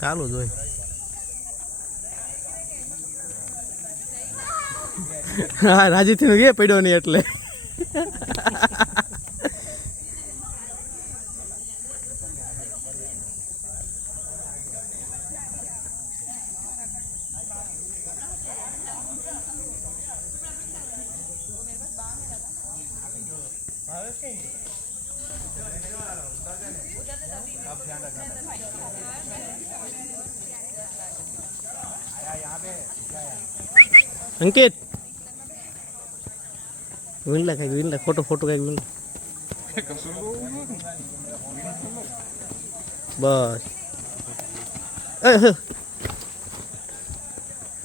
xá luôn rồi Raji thì nghe phải đồn nhiệt lên. अंकित विन लगा है विन लगा photo photo का विन बस अह